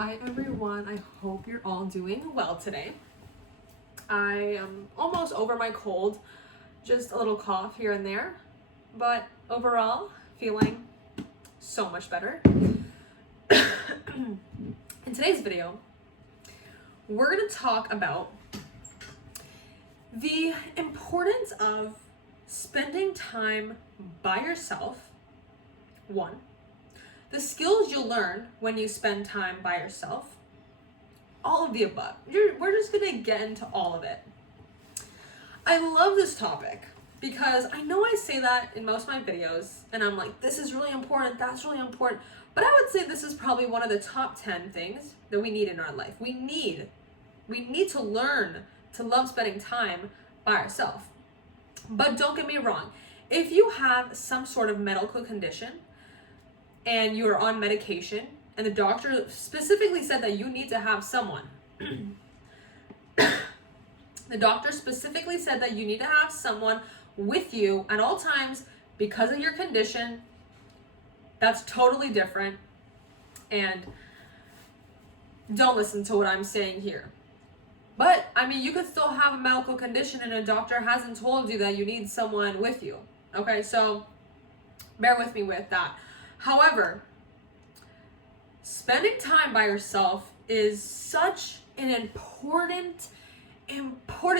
Hi everyone, I hope you're all doing well today. I am almost over my cold, just a little cough here and there, but overall feeling so much better. In today's video, we're going to talk about the importance of spending time by yourself. One, the skills you'll learn when you spend time by yourself. All of the above. We're just going to get into all of it. I love this topic because I know I say that in most of my videos and I'm like, this is really important, that's really important. But I would say this is probably one of the top 10 things that we need in our life. We need to learn to love spending time by ourselves. But don't get me wrong. If you have some sort of medical condition and you're on medication and the doctor specifically said that you need to have someone, the doctor specifically said that you need to have someone with you at all times because of your condition, that's totally different. And don't listen to what I'm saying here. But, I mean, you could still have a medical condition and a doctor hasn't told you that you need someone with you. Okay, so bear with me with that. However, spending time by yourself is such an important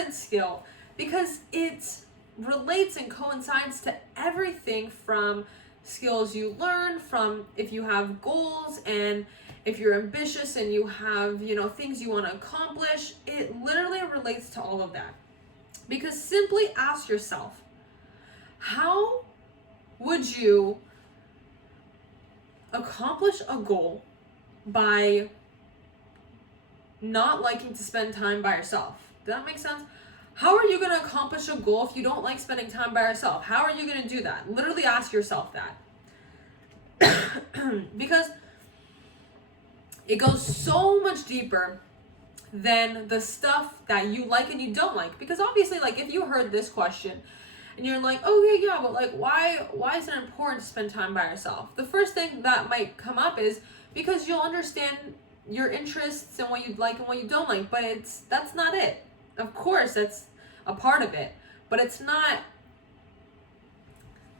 skill because it relates and coincides to everything from skills you learn from if you have goals and if you're ambitious and you have, things you want to accomplish. It literally relates to all of that. Because simply ask yourself, how would you accomplish a goal by not liking to spend time by yourself? Does that make sense? How are you going to accomplish a goal if you don't like spending time by yourself? How are you going to do that? Literally ask yourself that. Because it goes so much deeper than the stuff that you like and you don't like. Because obviously, if you heard this question and you're like, okay, yeah, but why is it important to spend time by yourself? The first thing that might come up is because you'll understand your interests and what you like and what you don't like, but that's not it. Of course, that's a part of it, but it's not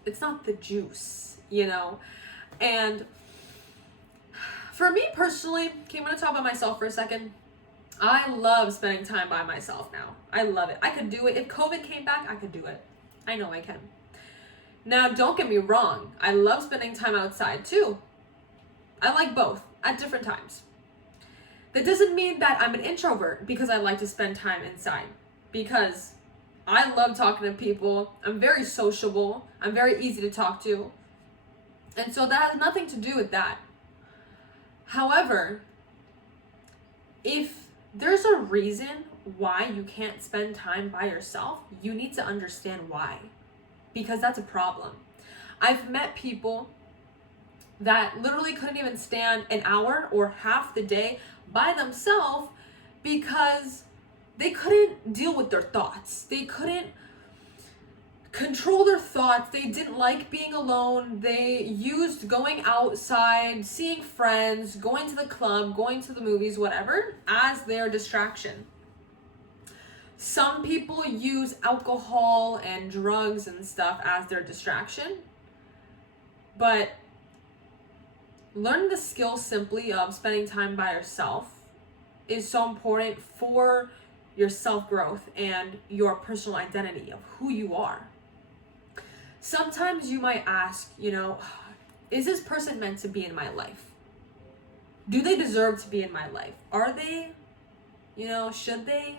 the juice, And for me personally, okay, I'm going to talk about myself for a second. I love spending time by myself now. I love it. I could do it. If COVID came back, I could do it. I know I can. Now, don't get me wrong. I love spending time outside too. I like both at different times. That doesn't mean that I'm an introvert because I like to spend time inside. Because I love talking to people. I'm very sociable. I'm very easy to talk to. And so that has nothing to do with that. However, if there's a reason why you can't spend time by yourself, you need to understand why. Because that's a problem. I've met people that literally couldn't even stand an hour or half the day by themselves because they couldn't deal with their thoughts. They couldn't control their thoughts. They didn't like being alone. They used going outside, seeing friends, going to the club, going to the movies, whatever, as their distraction. Some people use alcohol and drugs and stuff as their distraction. But learn the skill simply of spending time by yourself is so important for your self-growth and your personal identity of who you are. Sometimes you might ask, is this person meant to be in my life? Do they deserve to be in my life? Are they? Should they?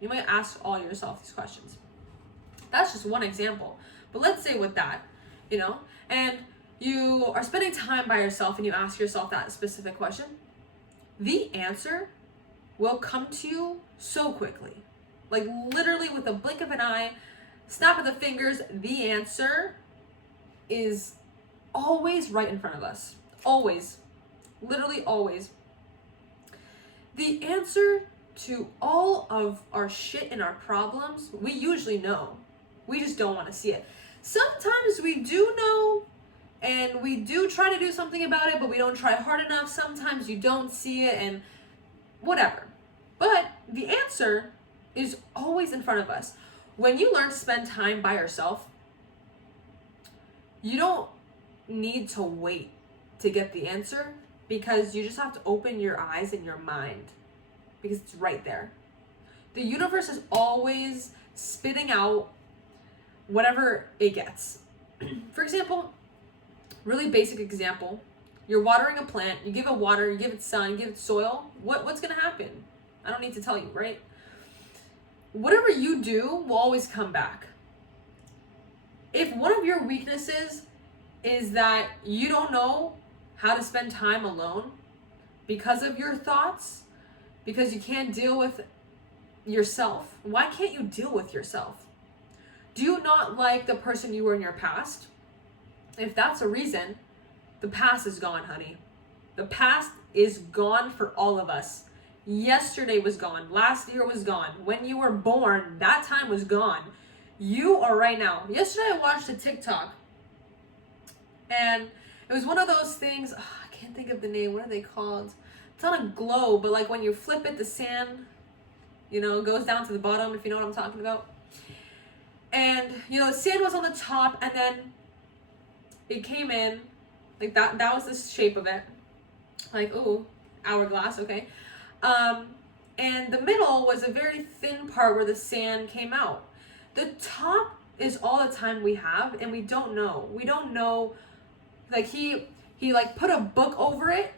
You might ask all yourself these questions. That's just one example. But let's say with that, and you are spending time by yourself and you ask yourself that specific question, the answer will come to you so quickly. Literally with a blink of an eye, snap of the fingers, the answer is always right in front of us. Always. Literally always. The answer to all of our shit and our problems, we usually know. We just don't want to see it. Sometimes we do know And we do try to do something about it, but we don't try hard enough. Sometimes you don't see it and whatever. But the answer is always in front of us. When you learn to spend time by yourself, you don't need to wait to get the answer, because you just have to open your eyes and your mind, because it's right there. The universe is always spitting out whatever it gets. For example, really basic example, you're watering a plant, you give it water, you give it sun, you give it soil. What's going to happen? I don't need to tell you, right? Whatever you do will always come back. If one of your weaknesses is that you don't know how to spend time alone because of your thoughts, because you can't deal with yourself, why can't you deal with yourself? Do you not like the person you were in your past? If that's a reason, the past is gone, honey. The past is gone for all of us. Yesterday was gone. Last year was gone. When you were born, that time was gone. You are right now. Yesterday I watched a TikTok, and it was one of those things, I can't think of the name. What are they called? It's on a globe, but like when you flip it, the sand, goes down to the bottom, if you know what I'm talking about. And, the sand was on the top, and then it came in, like that was the shape of it. Like, ooh, hourglass, okay. And the middle was a very thin part where the sand came out. The top is all the time we have, and we don't know. We don't know, like he like put a book over it.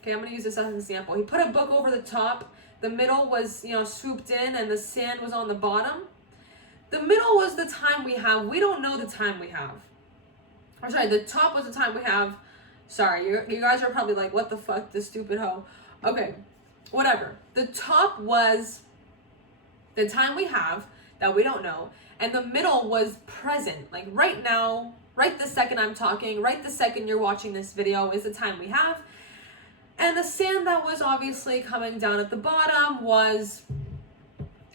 Okay, I'm gonna use this as an example. He put a book over the top. The middle was, swooped in, and the sand was on the bottom. The middle was the time we have. We don't know the time we have. I'm sorry, the top was the time we have. Sorry, you guys are probably like, what the fuck, this stupid hoe. Okay, whatever. The top was the time we have that we don't know, and the middle was present. Like right now, right the second I'm talking, right the second you're watching this video is the time we have. And the sand that was obviously coming down at the bottom was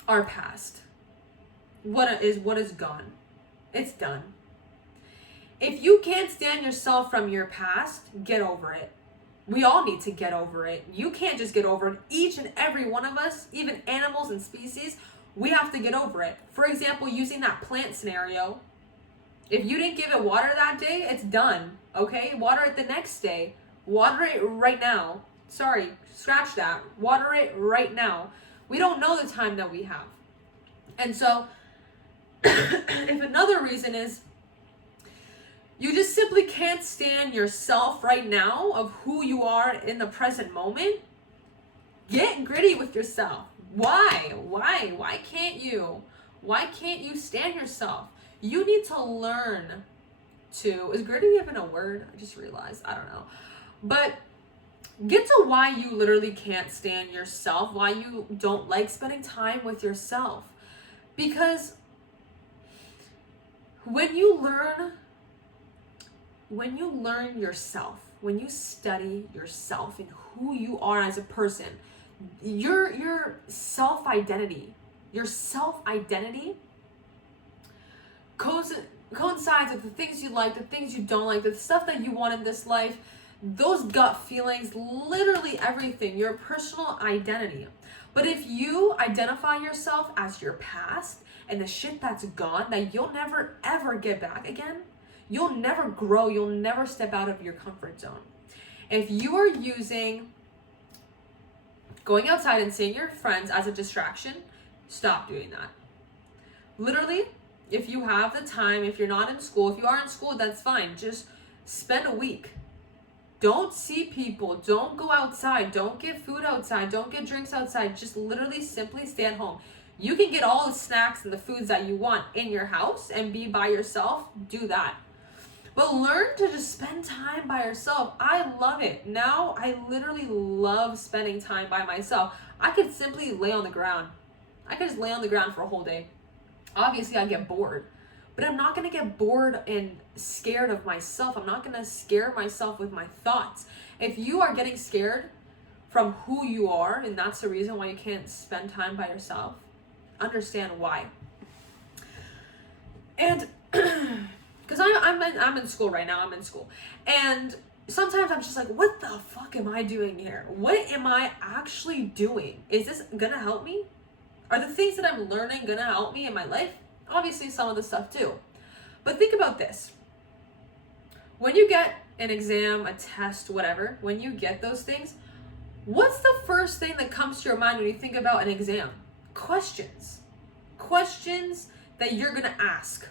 our past. What is gone. It's done. If you can't stand yourself from your past, get over it. We all need to get over it. You can't just get over it. Each and every one of us, even animals and species, we have to get over it. For example, using that plant scenario, if you didn't give it water that day, it's done, okay? Water it the next day. Water it right now. Sorry, scratch that. Water it right now. We don't know the time that we have. And so, if another reason is you just simply can't stand yourself right now of who you are in the present moment, get gritty with yourself. Why? Why can't you? Why can't you stand yourself? You need to learn to, is gritty even a word? I just realized, I don't know. But get to why you literally can't stand yourself, why you don't like spending time with yourself. Because when you learn yourself, when you study yourself and who you are as a person, your self-identity coincides with the things you like, the things you don't like, the stuff that you want in this life, those gut feelings, literally everything, your personal identity. But if you identify yourself as your past and the shit that's gone, that you'll never ever get back again, you'll never grow, you'll never step out of your comfort zone. If you are using going outside and seeing your friends as a distraction, stop doing that. Literally, if you have the time, if you're not in school, if you are in school, that's fine. Just spend a week. Don't see people. Don't go outside. Don't get food outside. Don't get drinks outside. Just literally simply stay at home. You can get all the snacks and the foods that you want in your house and be by yourself. Do that. But learn to just spend time by yourself. I love it. Now I literally love spending time by myself. I could simply lay on the ground. I could just lay on the ground for a whole day. Obviously, I get bored. But I'm not going to get bored and scared of myself. I'm not going to scare myself with my thoughts. If you are getting scared from who you are, and that's the reason why you can't spend time by yourself, understand why. And because I'm in school right now. I'm in school, and sometimes I'm just like, what the fuck am I doing here? What am I actually doing? Is this gonna help me? Are the things that I'm learning gonna help me in my life? Obviously, some of the stuff too. But think about this. When you get an exam, a test, whatever, when you get those things, what's the first thing that comes to your mind when you think about an exam? Questions. Questions that you're gonna ask.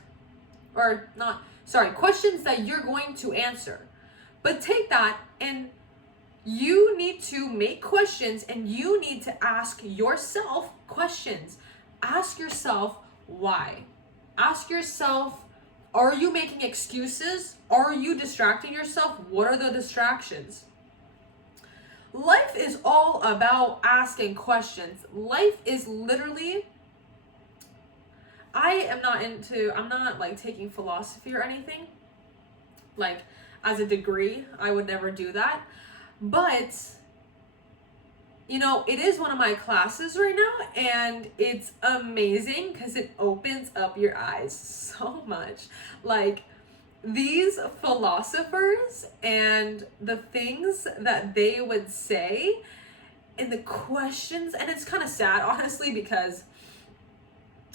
Questions that you're going to answer. But take that, and you need to make questions, and you need to ask yourself questions. Ask yourself why. Ask yourself, are you making excuses? Are you distracting yourself? What are the distractions? Life is all about asking questions. Life is literally, I'm not like taking philosophy or anything. Like, as a degree, I would never do that. But, you know, it is one of my classes right now, and it's amazing because it opens up your eyes so much. Like, these philosophers and the things that they would say and the questions, and it's kind of sad, honestly, because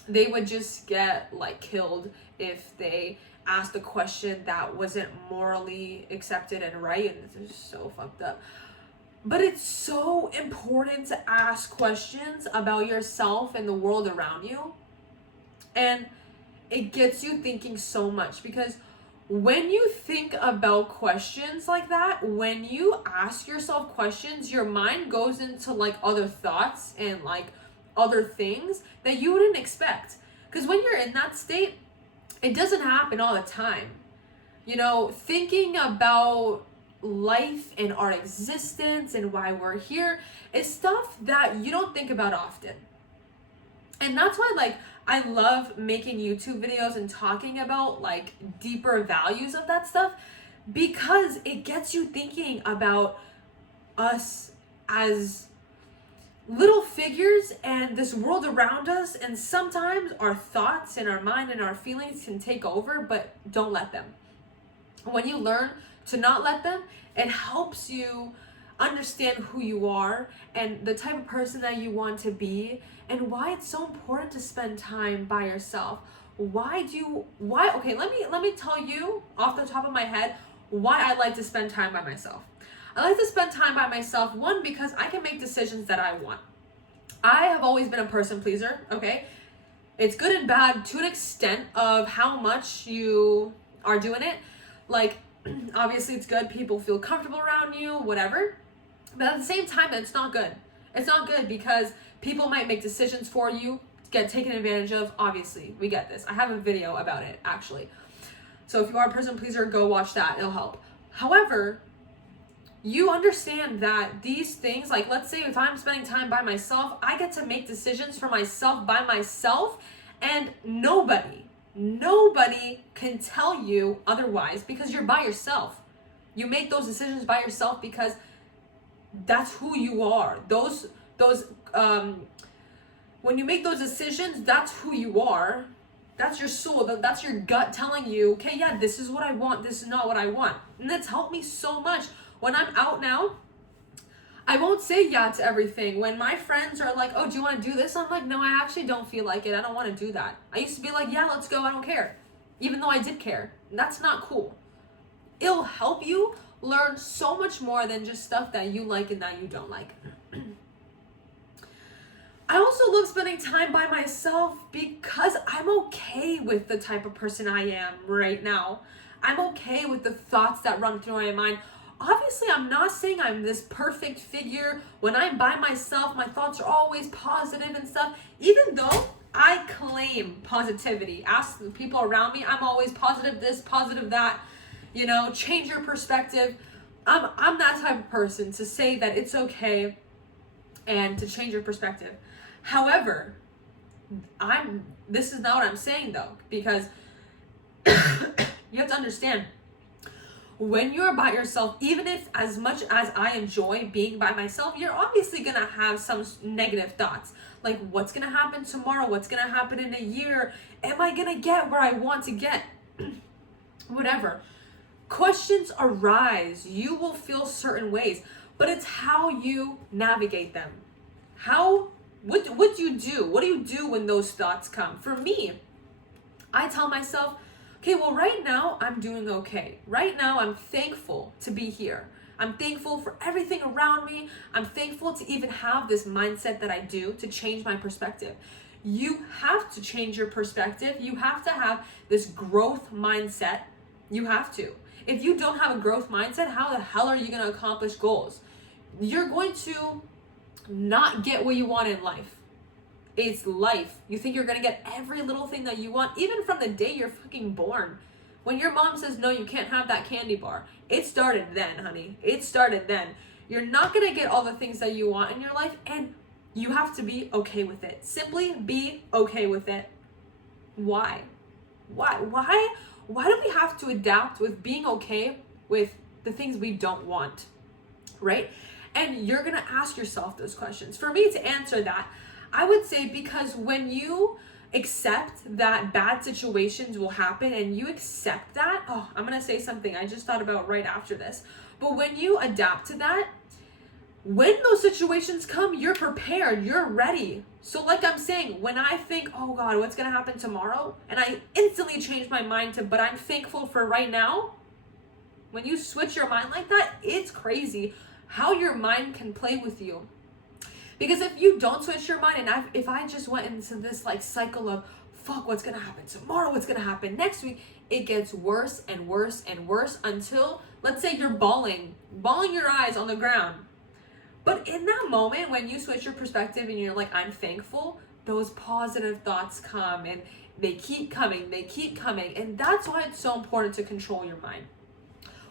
they would just get like killed if they asked a question that wasn't morally accepted and right, and it's just so fucked up. But it's so important to ask questions about yourself and the world around you, and it gets you thinking so much, because when you think about questions like that, when you ask yourself questions, your mind goes into like other thoughts and like other things that you wouldn't expect. Because when you're in that state, it doesn't happen all the time. You know, thinking about life and our existence and why we're here is stuff that you don't think about often. And that's why, like, I love making YouTube videos and talking about like deeper values of that stuff, because it gets you thinking about us as little figures and this world around us. And sometimes our thoughts and our mind and our feelings can take over, but don't let them. When you learn to not let them, it helps you understand who you are and the type of person that you want to be, and why it's so important to spend time by yourself. Okay, let me tell you off the top of my head why I like to spend time by myself. I like to spend time by myself, one, because I can make decisions that I want. I have always been a person pleaser, okay? It's good and bad to an extent of how much you are doing it. Like, obviously it's good, people feel comfortable around you, whatever. But at the same time, it's not good. It's not good because people might make decisions for you, get taken advantage of. Obviously, we get this. I have a video about it, actually. So if you are a person pleaser, go watch that. It'll help. However, you understand that these things, like, let's say if I'm spending time by myself, I get to make decisions for myself by myself, and nobody can tell you otherwise, because you're by yourself. You make those decisions by yourself because that's who you are. When you make those decisions, that's who you are. That's your soul. That's your gut telling you, okay, yeah, this is what I want. This is not what I want. And that's helped me so much. When I'm out now, I won't say yeah to everything. When my friends are like, oh, do you want to do this? I'm like, no, I actually don't feel like it. I don't want to do that. I used to be like, yeah, let's go. I don't care. Even though I did care. That's not cool. It'll help you learn so much more than just stuff that you like and that you don't like. I also love spending time by myself because I'm okay with the type of person I am right now. I'm okay with the thoughts that run through my mind. Obviously, I'm not saying I'm this perfect figure. When I'm by myself, my thoughts are always positive and stuff. Even though I claim positivity. Ask the people around me, I'm always positive this, positive that. You know, change your perspective. I'm that type of person to say that it's okay and to change your perspective. However, this is not what I'm saying though, because you have to understand, when you're by yourself, even if as much as I enjoy being by myself, you're obviously gonna have some negative thoughts. Like, what's gonna happen tomorrow? What's gonna happen in a year? Am I gonna get where I want to get? whatever. Questions arise. You will feel certain ways, but it's how you navigate them. What do you do? What do you do when those thoughts come? For me, I tell myself, okay, well, right now I'm doing okay. Right now I'm thankful to be here. I'm thankful for everything around me. I'm thankful to even have this mindset that I do to change my perspective. You have to change your perspective. You have to have this growth mindset. You have to. If you don't have a growth mindset, how the hell are you going to accomplish goals? You're going to not get what you want in life. It's life. You think you're going to get every little thing that you want, even from the day you're fucking born. When your mom says, no, you can't have that candy bar, it started then, honey. It started then. You're not going to get all the things that you want in your life, and you have to be okay with it. Simply be okay with it. Why? Why do we have to adapt with being okay with the things we don't want, right? And you're going to ask yourself those questions. For me to answer that, I would say because when you accept that bad situations will happen and you accept that, I'm going to say something I just thought about right after this. But when you adapt to that, when those situations come, you're prepared, you're ready. So like I'm saying, when I think, oh God, what's going to happen tomorrow? And I instantly change my mind to, but I'm thankful for right now. When you switch your mind like that, it's crazy how your mind can play with you. Because if you don't switch your mind, and if I just went into this like cycle of, fuck, what's going to happen tomorrow? What's going to happen next week? It gets worse and worse and worse until, let's say you're bawling your eyes on the ground. But in that moment, when you switch your perspective and you're like, I'm thankful, those positive thoughts come and they keep coming. And that's why it's so important to control your mind.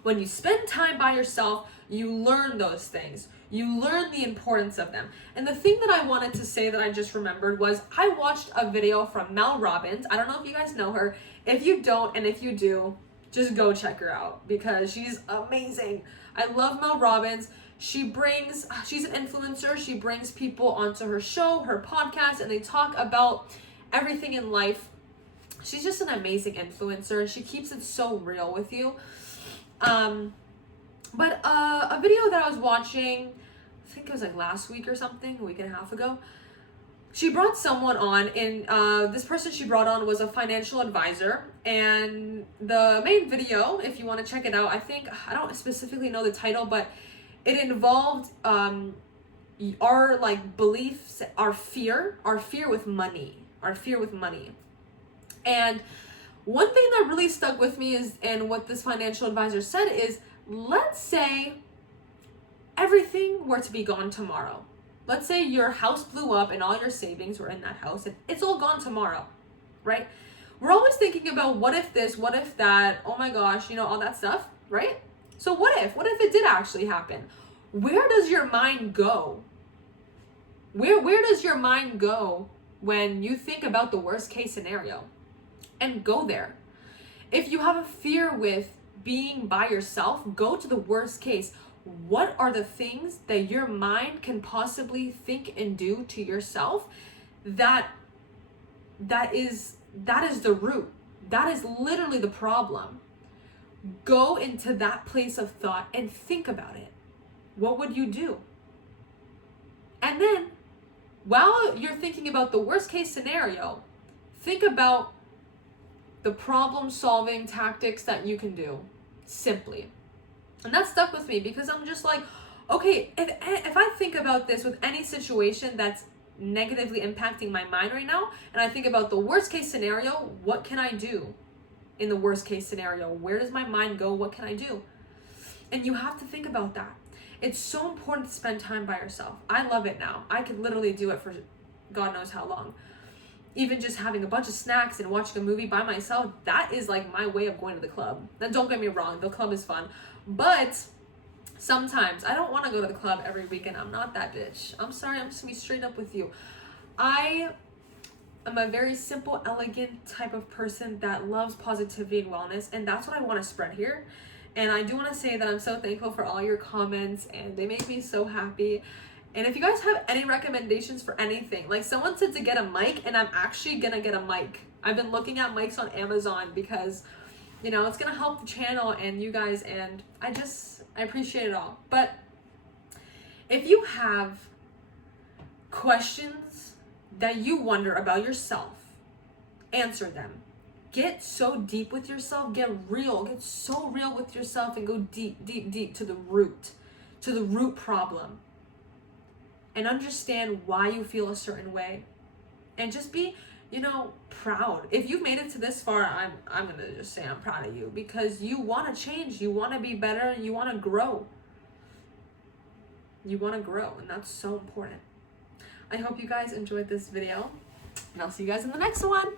When you spend time by yourself, you learn those things. You learn the importance of them. And the thing that I wanted to say that I just remembered was I watched a video from Mel Robbins. I don't know if you guys know her. If you don't, and if you do, just go check her out because she's amazing. I love Mel Robbins. She's an influencer. She brings people onto her show, her podcast, and they talk about everything in life. She's just an amazing influencer. She keeps it so real with you. But a video that I was watching, I think it was like last week or something, a week and a half ago, she brought someone on, and this person she brought on was a financial advisor. And the main video, if you want to check it out, I don't specifically know the title, but it involved our like beliefs, our fear with money. And one thing that really stuck with me is, and what this financial advisor said is, let's say everything were to be gone tomorrow. Let's say your house blew up and all your savings were in that house and it's all gone tomorrow, right? We're always thinking about what if this, what if that, oh my gosh, all that stuff, right? So what if it did actually happen? Where does your mind go? Where does your mind go when you think about the worst case scenario? And go there. If you have a fear with being by yourself, go to the worst case. What are the things that your mind can possibly think and do to yourself that is the root? That is literally the problem. Go into that place of thought and think about it. What would you do? And then, while you're thinking about the worst case scenario, think about the problem solving tactics that you can do simply. And that stuck with me because I'm just like, okay, if I think about this with any situation that's negatively impacting my mind right now, and I think about the worst case scenario, what can I do in the worst case scenario? Where does my mind go? What can I do? And you have to think about that. It's so important to spend time by yourself. I love it now. I could literally do it for God knows how long. Even just having a bunch of snacks and watching a movie by myself, that is like my way of going to the club. Now, don't get me wrong, the club is fun. But sometimes I don't want to go to the club every weekend. I'm not that bitch. I'm sorry, I'm just going to be straight up with you. I am a very simple, elegant type of person that loves positivity and wellness. And that's what I want to spread here. And I do want to say that I'm so thankful for all your comments and they make me so happy. And if you guys have any recommendations for anything, like someone said to get a mic, and I'm actually gonna get a mic. I've been looking at mics on Amazon because You know, it's gonna help the channel and you guys, and I appreciate it all. But if you have questions that you wonder about yourself, answer them. Get so deep with yourself, get so real with yourself, and go deep, deep, deep to the root problem, and understand why you feel a certain way, and just be, you know, proud. If you've made it to this far, I'm gonna just say I'm proud of you, because you want to change, you want to be better, you want to grow. You want to grow, and that's so important. I hope you guys enjoyed this video, and I'll see you guys in the next one.